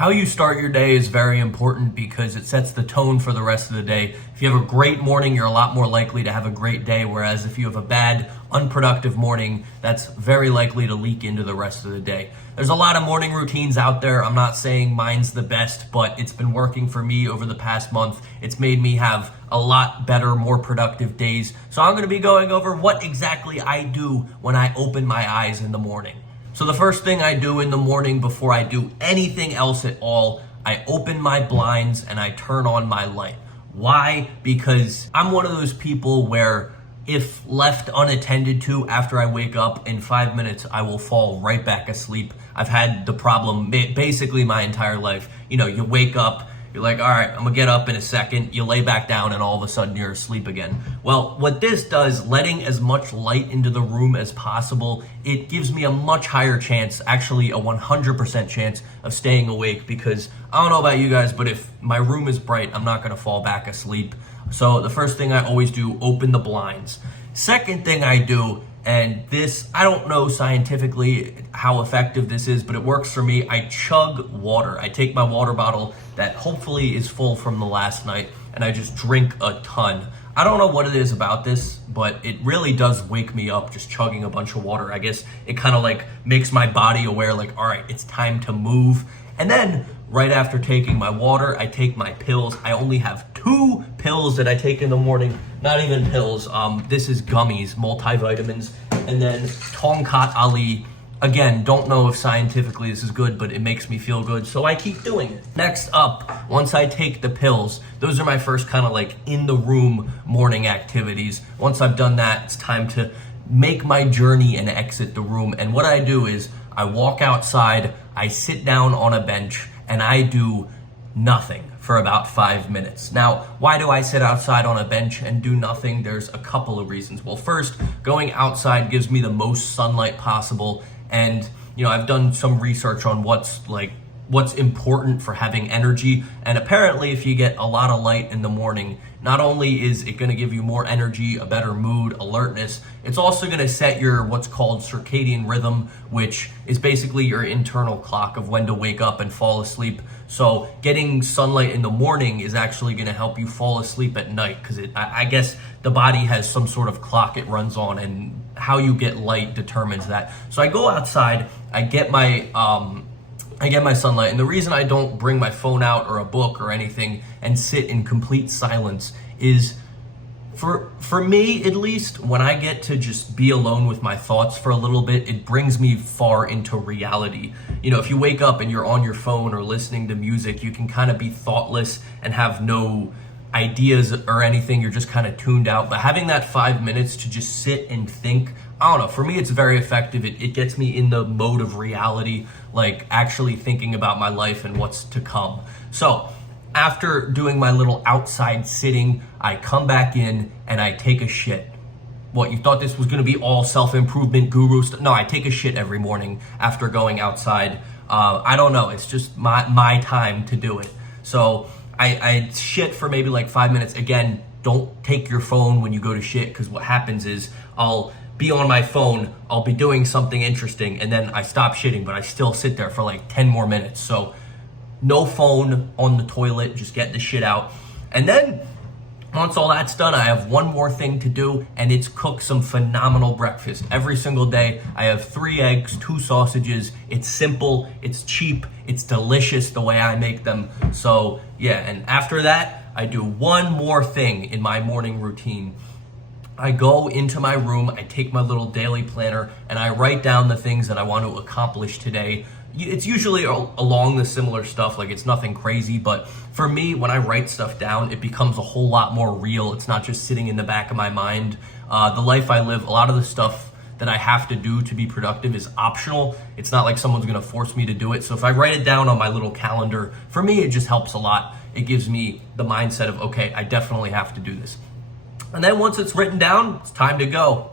How you start your day is very important because it sets the tone for the rest of the day. If you have a great morning, you're a lot more likely to have a great day, whereas if you have a bad, unproductive morning, that's very likely to leak into the rest of the day. There's a lot of morning routines out there. I'm not saying mine's the best, but it's been working for me over the past month. It's made me have a lot better, more productive days. So I'm going to be going over what exactly I do when I open my eyes in the morning. So the first thing I do in the morning before I do anything else at all, I open my blinds and I turn on my light. Why? Because I'm one of those people where if left unattended to after I wake up, in 5 minutes, I will fall right back asleep. I've had the problem basically my entire life. You know, you wake up, you're like, all right, I'm gonna get up in a second. You lay back down and all of a sudden you're asleep again. Well, what this does, letting as much light into the room as possible, it gives me a much higher chance, actually a 100% chance of staying awake, because I don't know about you guys, but if my room is bright, I'm not gonna fall back asleep. So the first thing I always do, open the blinds. Second thing I do, and this, I don't know scientifically how effective this is, but it works for me. I chug water. I take my water bottle that hopefully is full from the last night, and I just drink a ton. I don't know what it is about this, but it really does wake me up just chugging a bunch of water. I guess it kind of like makes my body aware, like, all right, it's time to move. And then right after taking my water, I take my pills. I only have 2 pills that I take in the morning. Not even pills. This is gummies, multivitamins, and then Tongkat Ali. Again, don't know if scientifically this is good, but it makes me feel good, so I keep doing it. Next up, once I take the pills, those are my first kind of like in the room morning activities. Once I've done that, it's time to make my journey and exit the room. And what I do is I walk outside, I sit down on a bench, and I do nothing for about 5 minutes. Now, why do I sit outside on a bench and do nothing? There's a couple of reasons. Well, first, going outside gives me the most sunlight possible. And, you know, I've done some research on what's important for having energy. And apparently, if you get a lot of light in the morning, not only is it going to give you more energy, a better mood, alertness, it's also going to set your what's called circadian rhythm, which is basically your internal clock of when to wake up and fall asleep. So getting sunlight in the morning is actually going to help you fall asleep at night, because I guess the body has some sort of clock it runs on, and how you get light determines that. So I go outside, I get my sunlight, and the reason I don't bring my phone out or a book or anything and sit in complete silence is, for me at least, when I get to just be alone with my thoughts for a little bit, it brings me far into reality. You know, if you wake up and you're on your phone or listening to music, you can kind of be thoughtless and have no ideas or anything. You're just kind of tuned out. But having that 5 minutes to just sit and think, I don't know, for me it's very effective. It gets me in the mode of reality, like actually thinking about my life and what's to come. So after doing my little outside sitting, I come back in and I take a shit. What, you thought this was going to be all self-improvement guru stuff? No, I take a shit every morning after going outside. I don't know, it's just my time to do it. So I shit for maybe like 5 minutes. Again, don't take your phone when you go to shit, because what happens is I'll be on my phone, I'll be doing something interesting, and then I stop shitting, but I still sit there for like 10 more minutes. So no phone on the toilet, just get the shit out. And then once all that's done, I have one more thing to do, and it's cook some phenomenal breakfast. Every single day, I have 3 eggs, 2 sausages. It's simple, it's cheap, it's delicious the way I make them. So yeah, and after that, I do one more thing in my morning routine. I go into my room, I take my little daily planner, and I write down the things that I want to accomplish today. It's usually along the similar stuff, like it's nothing crazy, but for me, when I write stuff down, it becomes a whole lot more real. It's not just sitting in the back of my mind. The life I live, a lot of the stuff that I have to do to be productive is optional. It's not like someone's gonna force me to do it. So if I write it down on my little calendar, for me, it just helps a lot. It gives me the mindset of, okay, I definitely have to do this. And then once it's written down, it's time to go.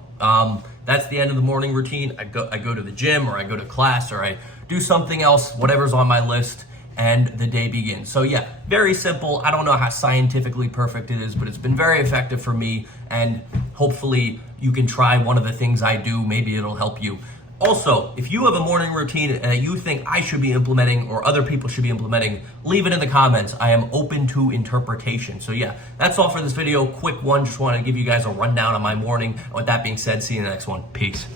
That's the end of the morning routine. I go to the gym, or I go to class, or I do something else, whatever's on my list, and the day begins. So yeah, very simple. I don't know how scientifically perfect it is, but it's been very effective for me, and hopefully you can try one of the things I do. Maybe it'll help you. Also, if you have a morning routine that you think I should be implementing or other people should be implementing, leave it in the comments. I am open to interpretation. So yeah, that's all for this video. Quick one. Just wanted to give you guys a rundown on my morning. With that being said, see you in the next one. Peace.